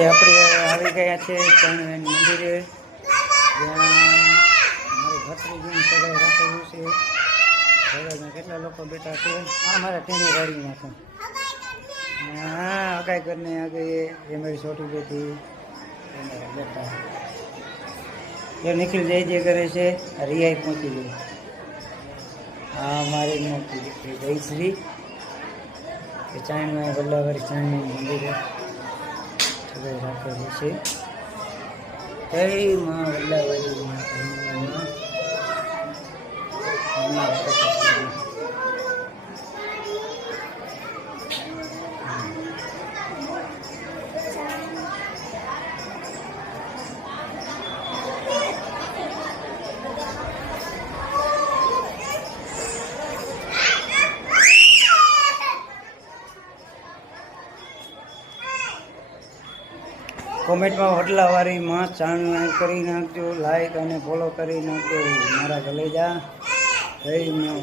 ભાઈ આપણે આવી ગયા છે ચાણવેન મંદિરે. જ્યાં મારી ભત્રીજીની સગાઈ રાખેલું છે. સગાઈમાં કેટલા લોકો બેઠા છે? આ મારા ટેણી ગાડીમાં છે. હા અકાઈ કરીને આ ગઈ એ મારી છોટી બેઠી. બેઠા. જો નિખિલ જય જે કરે છે રિયાઈ પહોંચી ગઈ. આ મારી મોટી દીકરી જયશ્રી. ચાણમાં વલ્લાવારી ચાણની મંદિરે. સગાઈ રાખેલું છે. જય માં વલ્લાવારી માં ચાણમાં માં વખત કોમેન્ટમાં હોટલાવાળી માં ચાણ કરી નાખજો લાઈક અને ફોલો કરી નાખજો. મારા કલેજા. જય માં